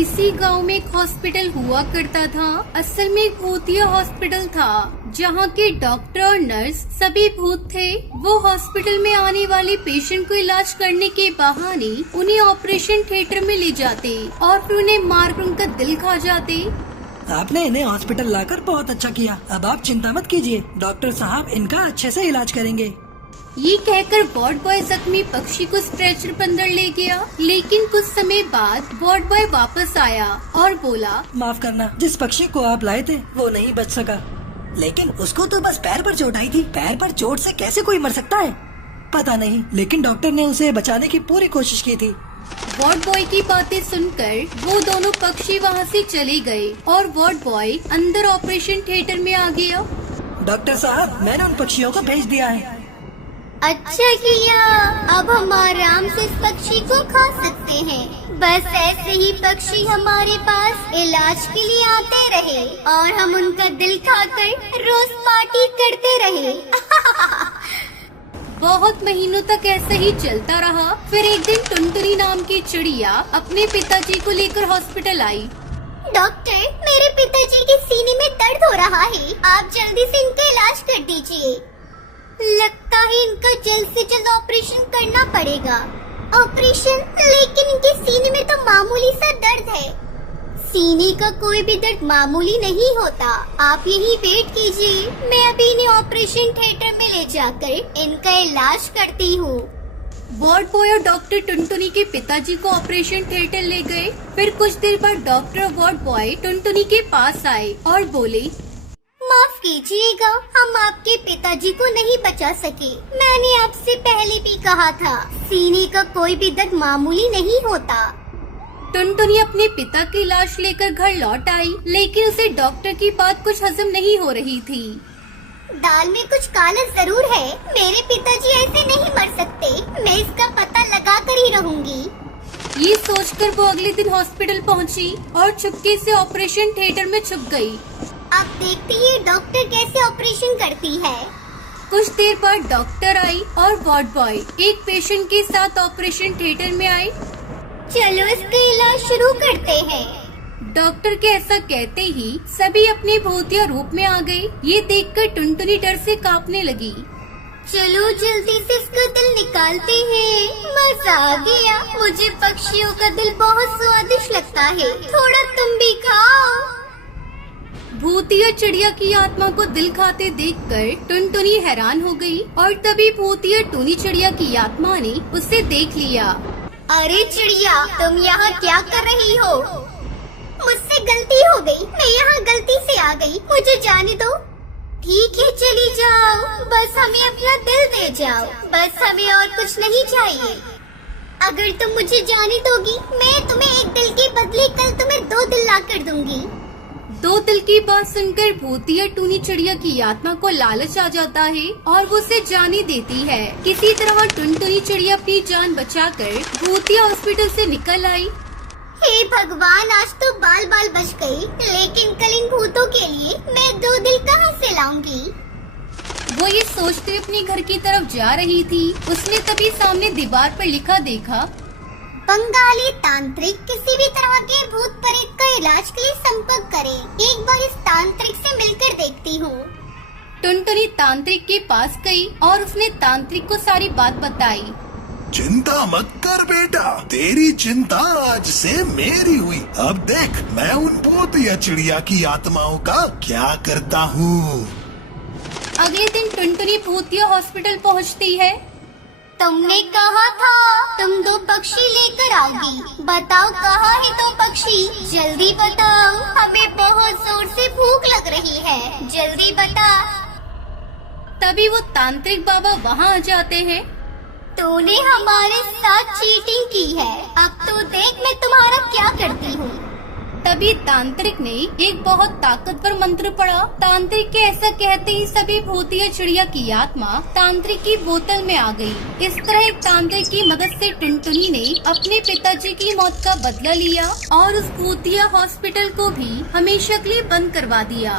किसी गांव में एक हॉस्पिटल हुआ करता था। असल में एक भूतिया हॉस्पिटल था जहां के डॉक्टर और नर्स सभी भूत थे। वो हॉस्पिटल में आने वाले पेशेंट को इलाज करने के बहाने उन्हें ऑपरेशन थिएटर में ले जाते और फिर उन्हें मारकर उनका दिल खा जाते। आपने इन्हें हॉस्पिटल लाकर बहुत अच्छा किया। अब आप चिंता मत कीजिए, डॉक्टर साहब इनका अच्छे से इलाज करेंगे। ये कहकर वार्ड बॉय जख्मी पक्षी को स्ट्रेचर पर अंदर ले गया, लेकिन कुछ समय बाद वार्ड बॉय वापस आया और बोला, माफ करना, जिस पक्षी को आप लाए थे वो नहीं बच सका। लेकिन उसको तो बस पैर पर चोट आई थी। पैर पर चोट से कैसे कोई मर सकता है? पता नहीं, लेकिन डॉक्टर ने उसे बचाने की पूरी कोशिश की थी। वार्ड बॉय की बातें सुनकर वो दोनों पक्षी वहाँ से चले गए और वार्ड बॉय अंदर ऑपरेशन थिएटर में आ गया। डॉक्टर साहब, मैंने उन पक्षियों को भेज दिया है। अच्छा किया, अब हम आराम से इस पक्षी को खा सकते हैं। बस ऐसे ही पक्षी हमारे पास इलाज के लिए आते रहे और हम उनका दिल खाकर रोज पार्टी करते रहे। बहुत महीनों तक ऐसा ही चलता रहा। फिर एक दिन टुनटुनी नाम की चिड़िया अपने पिताजी को लेकर हॉस्पिटल आई। डॉक्टर, मेरे पिताजी के सीने में दर्द हो रहा है, आप जल्दी से इनका इलाज कर दीजिए। लगता है इनका जल्द से जल्द ऑपरेशन करना पड़ेगा। ऑपरेशन? लेकिन इनके सीने में तो मामूली सा दर्द है। सीने का कोई भी दर्द मामूली नहीं होता, आप यही वेट कीजिए, मैं अभी इन्हें ऑपरेशन थिएटर में ले जाकर इनका इलाज करती हूँ। वार्ड बॉय और डॉक्टर टुनटुनी के पिताजी को ऑपरेशन थिएटर ले गए। फिर कुछ देर बाद डॉक्टर और वार्ड बॉय टुनटुनी के पास आए और बोले, माफ कीजिएगा, हम आपके पिताजी को नहीं बचा सके। मैंने आपसे पहले भी कहा था, सीने का कोई भी दर्द मामूली नहीं होता। टुनटुनी अपने पिता की लाश लेकर घर लौट आई, लेकिन उसे डॉक्टर की बात कुछ हजम नहीं हो रही थी। दाल में कुछ काला जरूर है, मेरे पिताजी ऐसे नहीं मर सकते, मैं इसका पता लगा कर ही रहूंगी। ये सोचकर वो अगले दिन हॉस्पिटल पहुंची और चुपके से ऑपरेशन थिएटर में छुप गई। आप देखती है डॉक्टर कैसे ऑपरेशन करती है। कुछ देर बाद डॉक्टर आई और वार्ड बॉय एक पेशेंट के साथ ऑपरेशन थिएटर में आए। चलो इसका इलाज शुरू करते हैं। डॉक्टर के ऐसा कहते ही सभी अपने भूतिया रूप में आ गए। ये देखकर टुनटुनी डर से कांपने लगी। चलो जल्दी से इसका दिल निकालते हैं। मजा आ गया, मुझे पक्षियों का दिल बहुत स्वादिष्ट लगता है, थोड़ा तुम भी खाओ। भूतिया चिड़िया की आत्मा को दिल खाते देखकर टुनटुनी हैरान हो गई और तभी भूतिया टूनी चिड़िया की आत्मा ने उसे देख लिया। अरे चिड़िया, तुम यहाँ क्या कर रही हो? मुझसे गलती हो गई, मैं यहाँ गलती से आ गई, मुझे जाने दो। ठीक है, चली जाओ, बस हमें अपना दिल दे जाओ, बस हमें और कुछ नहीं चाहिए। अगर तुम मुझे जाने दोगी, मैं तुम्हें एक दिल के बदले कल तुम्हें 2 दिल ला कर दूंगी। 2 दिल की बात सुनकर भूतिया टूनी चिड़िया की आत्मा को लालच आ जाता है और वो उसे जाने देती है। किसी तरह टुनटुनी चिड़िया अपनी जान बचाकर भूतिया हॉस्पिटल से निकल आई। हे भगवान, आज तो बाल बाल बच गए, लेकिन कल इन भूतों के लिए मैं 2 दिल कहाँ से लाऊंगी? वो ये सोचते अपने घर की तरफ जा रही थी। उसने तभी सामने दीवार पर लिखा देखा, बंगाली तांत्रिक किसी भी तरह के भूत प्रेत का इलाज के लिए संपर्क करें। एक बार इस तांत्रिक से मिलकर देखती हूँ। टुनटुनी तांत्रिक के पास गई और उसने तांत्रिक को सारी बात बताई। चिंता मत कर बेटा, तेरी चिंता आज से मेरी हुई। अब देख मैं उन भूतिया चिड़िया की आत्माओं का क्या करता हूँ। अगले दिन टुनटुनी भूतिया हॉस्पिटल पहुँचती है। तुमने कहा था तुम 2 पक्षी लेकर आओगी, बताओ कहाँ है 2 पक्षी? जल्दी बताओ, हमें बहुत जोर से भूख लग रही है, जल्दी बता। तभी वो तांत्रिक बाबा वहाँ आ जाते हैं। तूने हमारे साथ चीटिंग की है, अब तो देख मैं तुम्हारा क्या करती हूँ। तभी तांत्रिक ने एक बहुत ताकतवर मंत्र पढ़ा। तांत्रिक के ऐसा कहते ही सभी भूतिया चिड़िया की आत्मा तांत्रिक की बोतल में आ गई। इस तरह एक तांत्रिक की मदद से टुनटुनी ने अपने पिताजी की मौत का बदला लिया और उस भूतिया हॉस्पिटल को भी हमेशा के लिए बंद करवा दिया।